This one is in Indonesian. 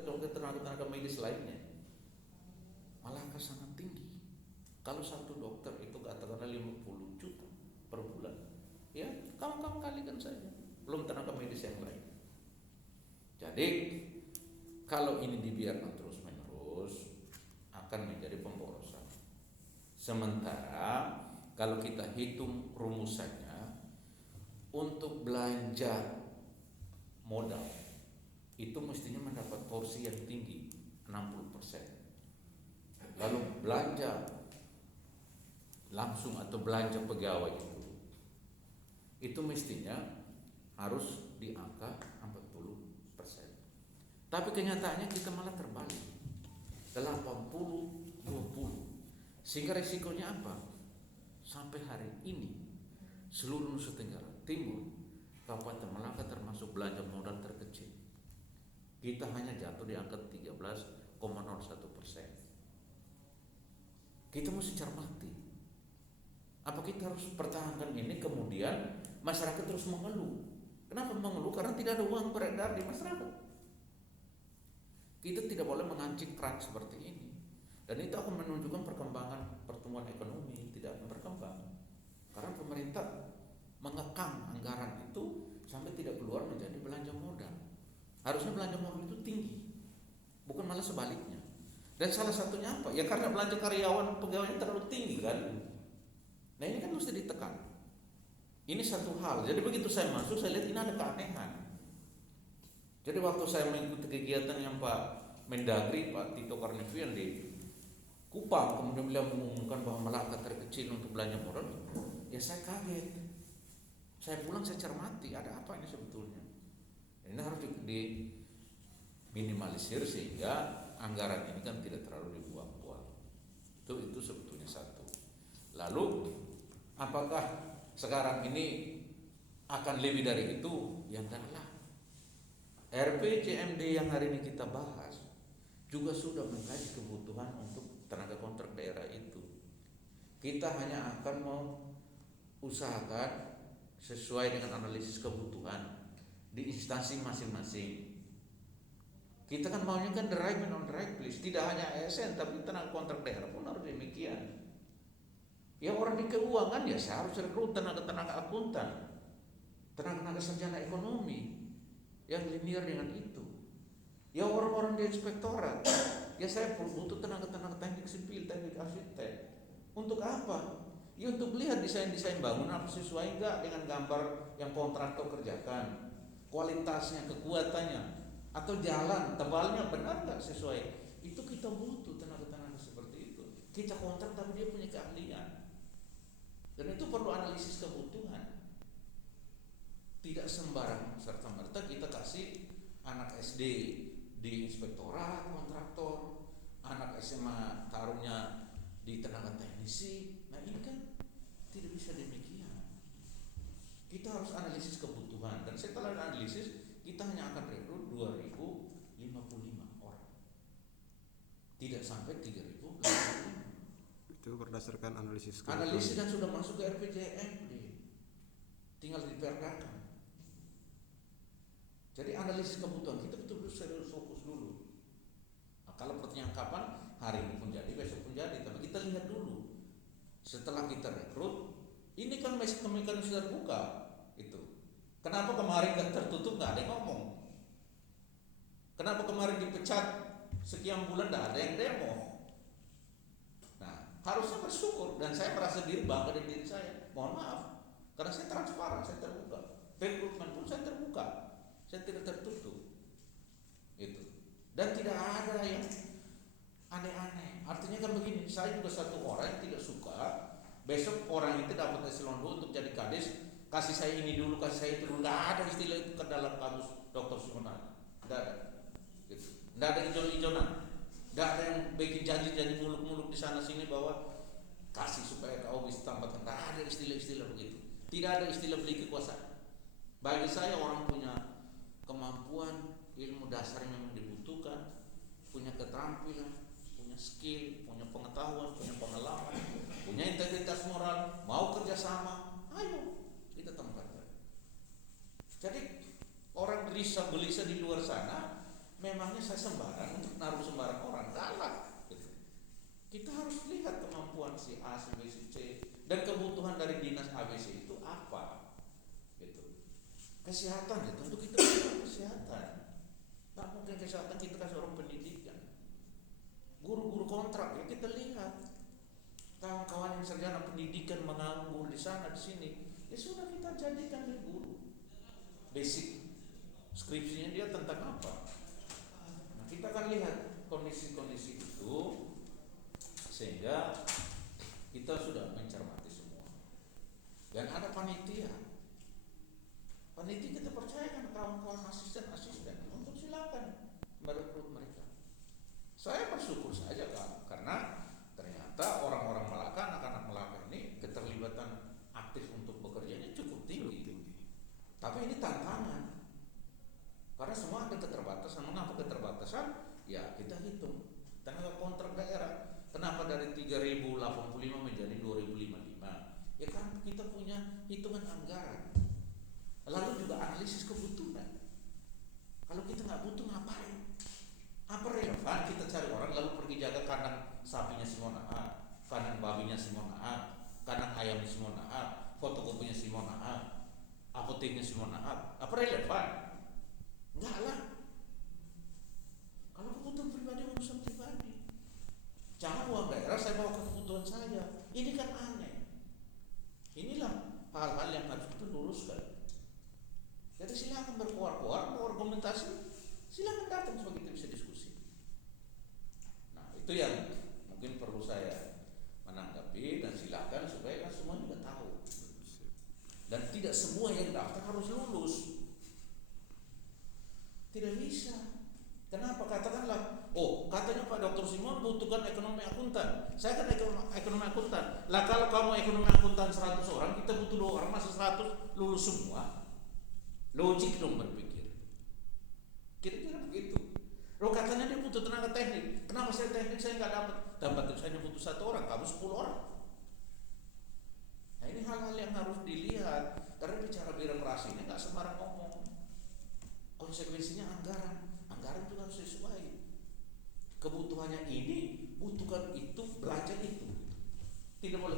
dokter tenaga medis lainnya malah sangat tinggi. Kalau satu dokter itu katakanlah 50 juta per bulan, ya kamu kalikan saja, belum tenaga medis yang lain. Jadi kalau ini dibiarkan terus menerus akan menjadi pemborosan. Sementara kalau kita hitung rumusannya, untuk belanja modal itu mestinya mendapat porsi yang tinggi 60%. Lalu belanja langsung atau belanja pegawai itu mestinya harus di angka 40%. Tapi kenyataannya kita malah terbalik, 80-20. Sehingga resikonya apa? Sampai hari ini seluruh Nusa Tenggara Timur, Kabupaten Malaka termasuk belanja modal terkecil. Kita hanya jatuh di angka 13,01%. Kita mesti cermati. Apa kita harus pertahankan ini, kemudian masyarakat terus mengeluh? Kenapa mengeluh? Karena tidak ada uang beredar di masyarakat. Kita tidak boleh mengancik keran seperti ini. Dan itu akan menunjukkan perkembangan pertumbuhan ekonomi tidak akan berkembang. Karena pemerintah mengekang anggaran itu sampai tidak keluar menjadi belanja modal. Harusnya belanja modal itu tinggi, bukan malah sebaliknya. Dan salah satunya apa? Ya karena belanja karyawan pegawainya terlalu tinggi kan. Nah ini kan mesti ditekan. Ini satu hal. Jadi begitu saya masuk, saya lihat ini ada keanehan. Jadi waktu saya mengikuti kegiatan yang Pak Mendagri, Pak Tito Karnavian di Kupang, kemudian beliau mengumumkan bahwa Malaka terkecil untuk belanja modal, ya saya kaget. Saya pulang, saya cermati, ada apa ini sebetulnya? Ini harus diminimalisir sehingga anggaran ini kan tidak terlalu dibuang-buang. Itu sebetulnya satu. Lalu apakah sekarang ini akan lebih dari itu? Ya enggaklah. RPJMD yang hari ini kita bahas juga sudah mengkaji kebutuhan untuk tenaga kontrak daerah itu. Kita hanya akan mau usahakan sesuai dengan analisis kebutuhan di instansi masing-masing. Kita kan maunya kan the right man on the right place, tidak hanya ASN tapi tenaga kontrak daerah pun harus demikian. Ya orang di keuangan ya saya harus rekrut tenaga akuntan, tenaga sarjana ekonomi yang linear dengan itu. Ya orang-orang di inspektorat, ya saya butuh tenaga teknik sipil, teknik arsitek. Untuk apa? Ya untuk lihat desain-desain bangunan apa sesuai enggak dengan gambar yang kontraktor kerjakan, kualitasnya, kekuatannya, atau jalan tebalnya benar enggak sesuai. Itu kita butuh tenaga seperti itu. Kita kontrak tapi dia punya keahlian. Dan itu perlu analisis kebutuhan. Tidak sembarang serta-merta kita kasih anak SD di inspektorat kontraktor, anak SMA taruhnya di tenaga teknisi. Nah ini kan tidak bisa demikian. Kita harus analisis kebutuhan, dan setelah analisis kita hanya akan rekrut 2055 orang, tidak sampai 3000. Itu berdasarkan analisis kebutuhan. Analisis dan sudah masuk ke RPJMD, tinggal diperdakan. Jadi analisis kebutuhan kita betul-betul serius fokus dulu. Nah, kalau pertanyaan kapan, hari ini pun jadi, besok pun jadi, tapi kita lihat dulu. Setelah kita rekrut, ini kan mekanisme sudah terbuka itu. Kenapa kemarin kan tertutup, nggak ada yang ngomong? Kenapa kemarin dipecat sekian bulan nggak ada yang demo? Nah, harusnya bersyukur, dan saya merasa diri bangga dengan diri saya. Mohon maaf, karena saya transparan, saya terbuka. Rekrutmen pun saya terbuka. Saya tidak tertutup itu, dan tidak ada yang aneh-aneh. Artinya kan begini, saya juga satu orang yang tidak suka besok orang itu dapat eselon 2 untuk jadi kades, kasih saya ini dulu, kasih saya itu dulu. Nggak ada istilah itu ke dalam kamus Dr. Sunan, nggak ada gitu. Nggak ada ijon-ijonan, nggak ada yang bikin janji-janji muluk-muluk di sana sini bahwa kasih supaya kau bisa tambahkan. Nggak ada istilah-istilah begitu. Tidak ada istilah beli kekuasaan. Bagi saya orang punya kemampuan, ilmu dasar yang dibutuhkan, punya keterampilan, punya skill, punya pengetahuan, punya pengalaman, punya integritas moral, mau kerjasama, ayo kita tempatkan. Jadi orang gelisah di luar sana memangnya saya sembarang untuk naruh sembarang orang, kalah gitu. Kita harus lihat kemampuan si A, si B, si C, dan kebutuhan dari dinas ABC itu apa gitu. Kesehatan ya tentu kita punya kesehatan, nggak mungkin kesehatan kita kasih orang pendidikan. Guru-guru kontrak ya kita lihat, kawan-kawan yang sarjana pendidikan menganggur di sana di sini, ya sudah kita jadikan dia guru. Basic skripsinya dia tentang apa? Nah, kita akan lihat kondisi-kondisi itu sehingga kita sudah mencermati semua. Dan ada panitia kita percayakan kawan-kawan asisten-asisten untuk silakan merekrut mereka. Saya bersyukur saja kan, karena ternyata orang-orang Melaka, anak-anak Melaka ini keterlibatan aktif untuk bekerjanya cukup tinggi. Tapi ini tantangan, karena semua ada keterbatasan. Mengapa keterbatasan? Ya kita hitung tenaga kontrak daerah. Kenapa dari 3.085 menjadi 2.055? Ya kan kita punya hitungan anggaran. Lalu juga analisis kebutuhan. Kalau kita nggak butuh ngapain? Apa relevan kita cari orang lalu pergi jaga kandang sapinya si Monaat, kandang babinya si Monaat, kandang ayamnya si Monaat, fotokopinya si Monaat, apoteknya si Monaat? Apa relevan? Enggak lah. Kalau kebutuhan pribadi urusan pribadi. Jangan uang daerah saya bawa ke kebutuhan saya. Ini kan aneh. Inilah hal-hal yang harus kita luruskan. Jadi silakan berkuar-kuar, berargumentasi, silakan datang supaya kita bisa diskusi. Nah itu yang mungkin perlu saya menanggapi, dan silakan supaya semua juga tahu. Dan tidak semua yang daftar harus lulus. Tidak bisa. Kenapa? Katakanlah, oh katanya Pak Dr. Simon butuhkan ekonomi akuntan. Saya kan ekonomi akuntan. Lah kalau kamu ekonomi akuntan 100 orang, kita butuh 2 orang, masa 100 lulus semua? Logik dong berpikir. Kira-kira begitu. Loh katanya dia butuh tenaga teknik. Kenapa saya teknik saya nggak dapat? Dapat saya butuh 1 orang, kamu 10 orang. Nah ini hal-hal yang harus dilihat. Karena bicara birokrasi ini nggak sembarang ngomong. Konsekuensinya anggaran juga harus sesuai. Kebutuhannya ini, butuhkan itu, belanja itu. Tidak boleh